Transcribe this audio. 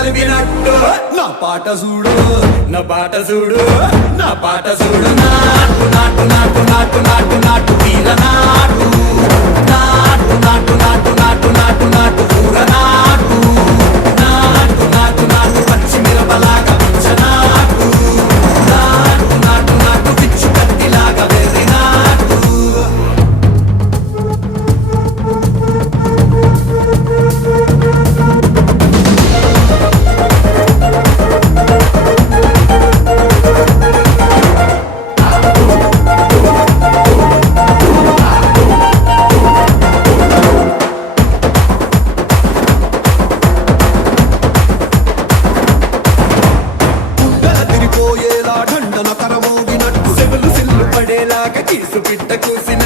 కలిపినట్టు నా పాట చూడు నా పాట చూడు నా పాట చూడు నాటు నాటు నాటు నాటు నాటు నాటు వీర నాటు నాటు నాటు నాటు నాటు నాటు నాటు ఊర నాటు నాటు నాటు నాటు పచ్చి మిరపలాగా పిచ్చ నాటు నాటు నాటు నాటు పిచ్చు కత్తిలాగా వెర్రి నాటు తిరిపోయేలా ఢండన కరమోగినట్టు సెగలు సిల్లు పడేలాగా కీసు పిట్ట కూసిన